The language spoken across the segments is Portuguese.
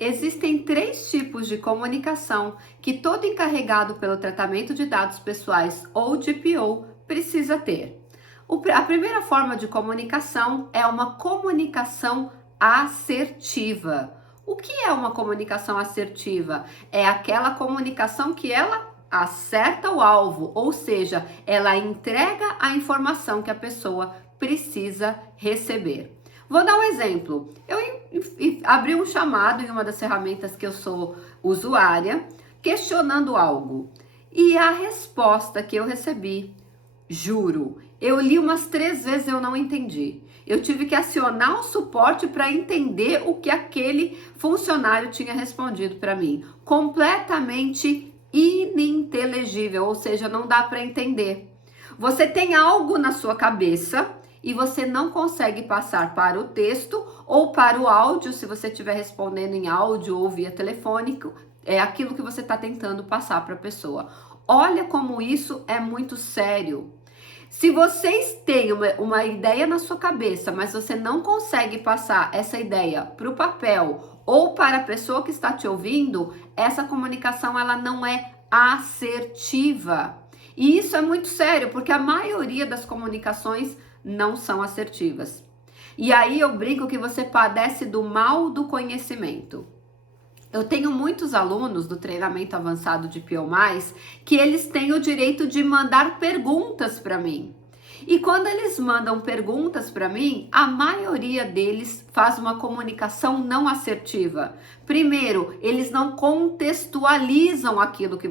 Existem três tipos de comunicação que todo encarregado pelo tratamento de dados pessoais ou DPO precisa ter. A primeira forma de comunicação é uma comunicação assertiva. O que é uma comunicação assertiva? É aquela comunicação que ela acerta o alvo, ou seja, ela entrega a informação que a pessoa precisa receber. Vou dar um exemplo. Eu abri um chamado em uma das ferramentas que eu sou usuária, questionando algo. E a resposta que eu recebi, juro, eu li umas 3 vezes e eu não entendi. Eu tive que acionar o suporte para entender o que aquele funcionário tinha respondido para mim. Completamente ininteligível, ou seja, não dá para entender. Você tem algo na sua cabeça e você não consegue passar para o texto ou para o áudio, se você estiver respondendo em áudio ou via telefônico, é aquilo que você está tentando passar para a pessoa. Olha como isso é muito sério. Se vocês têm uma ideia na sua cabeça, mas você não consegue passar essa ideia para o papel ou para a pessoa que está te ouvindo, essa comunicação ela não é assertiva. E isso é muito sério, porque a maioria das comunicações não são assertivas. E aí eu brinco que você padece do mal do conhecimento. Eu tenho muitos alunos do treinamento avançado de PO+, que eles têm o direito de mandar perguntas para mim. E quando eles mandam perguntas para mim, a maioria deles faz uma comunicação não assertiva. Primeiro, eles não contextualizam aquilo que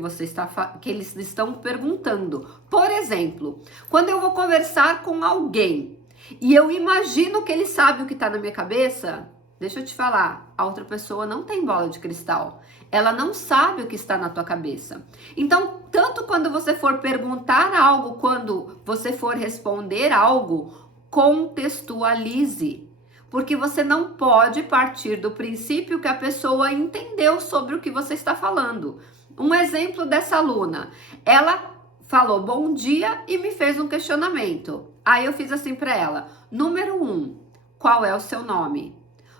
eles estão perguntando. Por exemplo, quando eu vou conversar com alguém e eu imagino que ele sabe o que está na minha cabeça, deixa eu te falar, a outra pessoa não tem bola de cristal. Ela não sabe o que está na tua cabeça. Então, tanto quando você for perguntar algo, quando você for responder algo, contextualize. Porque você não pode partir do princípio que a pessoa entendeu sobre o que você está falando. Um exemplo dessa aluna, ela falou bom dia e me fez um questionamento. Aí eu fiz assim para ela: número 1, qual é o seu nome?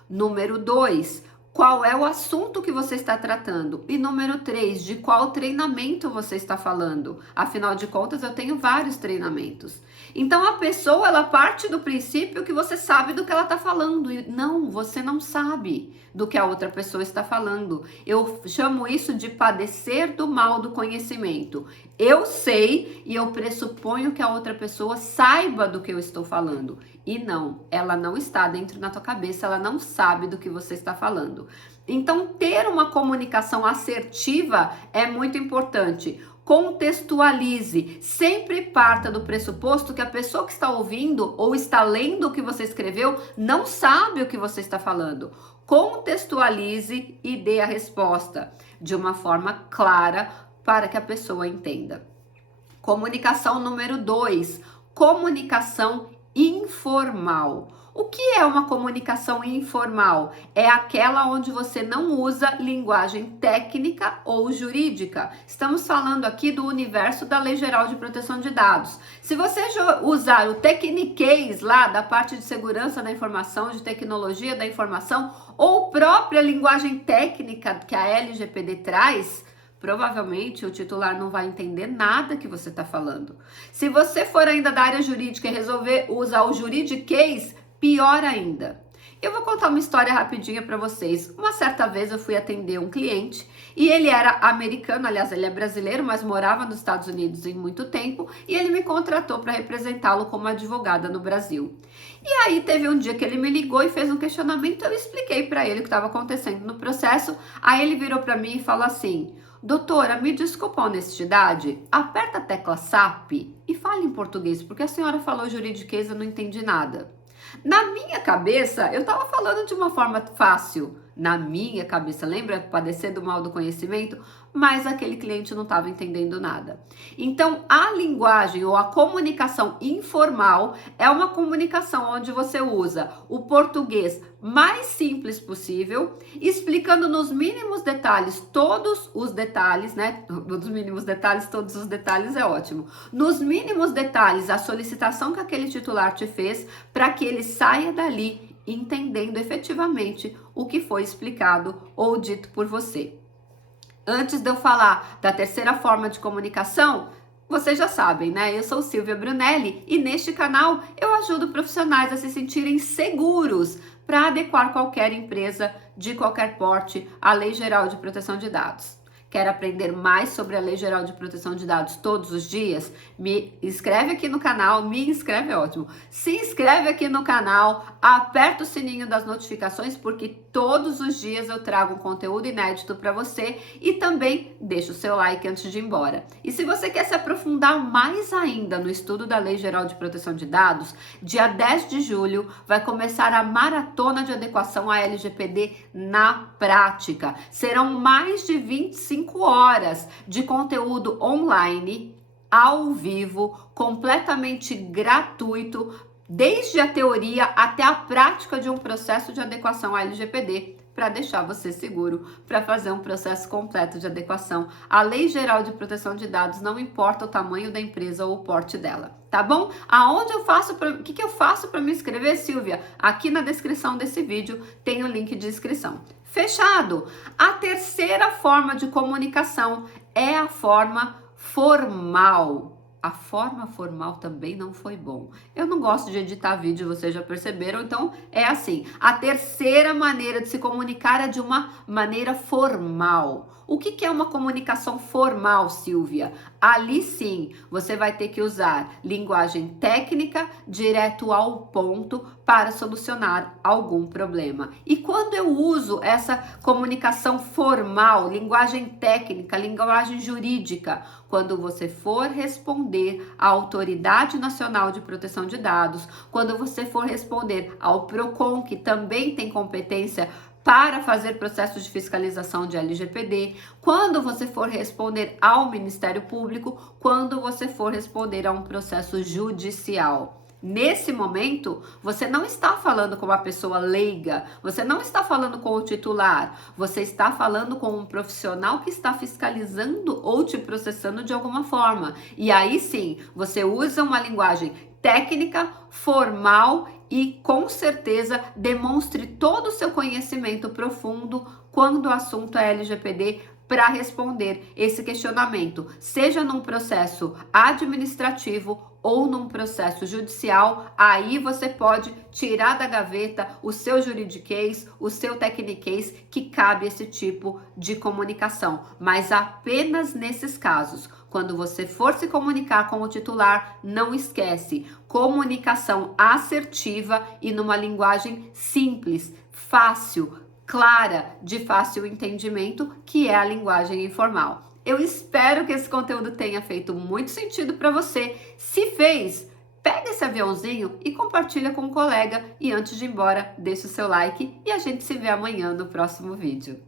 Número 2, qual é o assunto que você está tratando? E número 3, de qual treinamento você está falando? Afinal de contas, eu tenho vários treinamentos. Então, a pessoa, ela parte do princípio que você sabe do que ela está falando. E não, você não sabe do que a outra pessoa está falando. Eu chamo isso de padecer do mal do conhecimento. Eu sei e eu pressuponho que a outra pessoa saiba do que eu estou falando. E não, ela não está dentro da tua cabeça, ela não sabe do que você está falando. Então, ter uma comunicação assertiva é muito importante. Contextualize, sempre parta do pressuposto que a pessoa que está ouvindo ou está lendo o que você escreveu não sabe o que você está falando. Contextualize e dê a resposta de uma forma clara para que a pessoa entenda. Comunicação número 2, comunicação informal. O que é uma comunicação informal? É aquela onde você não usa linguagem técnica ou jurídica. Estamos falando aqui do universo da Lei Geral de Proteção de Dados. Se você usar o tecniquez lá da parte de segurança da informação, de tecnologia da informação, ou própria linguagem técnica que a LGPD traz, provavelmente o titular não vai entender nada que você está falando. Se você for ainda da área jurídica e resolver usar o juridiquês, pior ainda. Eu vou contar uma história rapidinha para vocês. Uma certa vez eu fui atender um cliente e ele era americano, aliás, ele é brasileiro, mas morava nos Estados Unidos em muito tempo e ele me contratou para representá-lo como advogada no Brasil. E aí teve um dia que ele me ligou e fez um questionamento, eu expliquei para ele o que estava acontecendo no processo. Aí ele virou para mim e falou assim: doutora, me desculpa a honestidade, aperta a tecla SAP e fale em português, porque a senhora falou juridiquês, eu não entendi nada. Na minha cabeça, eu estava falando de uma forma fácil. Na minha cabeça, lembra padecer do mal do conhecimento? Mas aquele cliente não estava entendendo nada. Então, a linguagem ou a comunicação informal é uma comunicação onde você usa o português mais simples possível, explicando nos mínimos detalhes todos os detalhes, né? Nos mínimos detalhes, todos os detalhes é ótimo. Nos mínimos detalhes, a solicitação que aquele titular te fez para que ele saia dali entendendo efetivamente o que foi explicado ou dito por você. Antes de eu falar da terceira forma de comunicação, vocês já sabem, né? Eu sou Silvia Brunelli e neste canal eu ajudo profissionais a se sentirem seguros para adequar qualquer empresa de qualquer porte à Lei Geral de Proteção de Dados. Quer aprender mais sobre a Lei Geral de Proteção de Dados todos os dias? Me inscreve aqui no canal, me inscreve é ótimo. Se inscreve aqui no canal, aperta o sininho das notificações, porque todos os dias eu trago um conteúdo inédito para você e também deixa o seu like antes de ir embora. E se você quer se aprofundar mais ainda no estudo da Lei Geral de Proteção de Dados, dia 10 de julho vai começar a maratona de adequação à LGPD na prática. Serão mais de 25 horas de conteúdo online, ao vivo, completamente gratuito, desde a teoria até a prática de um processo de adequação à LGPD, para deixar você seguro para fazer um processo completo de adequação à Lei Geral de Proteção de Dados, não importa o tamanho da empresa ou o porte dela, tá bom? Aonde eu faço, o que eu faço para me inscrever, Silvia? Aqui na descrição desse vídeo tem o link de inscrição. Fechado! A terceira forma de comunicação é a forma formal. A forma formal também não foi bom. Eu não gosto de editar vídeo, vocês já perceberam, então é assim. A terceira maneira de se comunicar é de uma maneira formal. O que é uma comunicação formal, Silvia? Ali sim, você vai ter que usar linguagem técnica, direto ao ponto, para solucionar algum problema. E quando eu uso essa comunicação formal, linguagem técnica, linguagem jurídica, quando você for responder à Autoridade Nacional de Proteção de Dados, quando você for responder ao PROCON, que também tem competência para fazer processos de fiscalização de LGPD, quando você for responder ao Ministério Público, quando você for responder a um processo judicial. Nesse momento, você não está falando com uma pessoa leiga, você não está falando com o titular, você está falando com um profissional que está fiscalizando ou te processando de alguma forma. E aí sim, você usa uma linguagem técnica, formal e com certeza demonstre todo o seu conhecimento profundo quando o assunto é LGPD para responder esse questionamento, seja num processo administrativo ou num processo judicial. Aí você pode tirar da gaveta o seu juridiquês, o seu tecniquez, que cabe esse tipo de comunicação, mas apenas nesses casos. Quando você for se comunicar com o titular, não esquece, comunicação assertiva e numa linguagem simples, fácil, clara, de fácil entendimento, que é a linguagem informal. Eu espero que esse conteúdo tenha feito muito sentido para você. Se fez, pega esse aviãozinho e compartilha com um colega. E antes de ir embora, deixa o seu like e a gente se vê amanhã no próximo vídeo.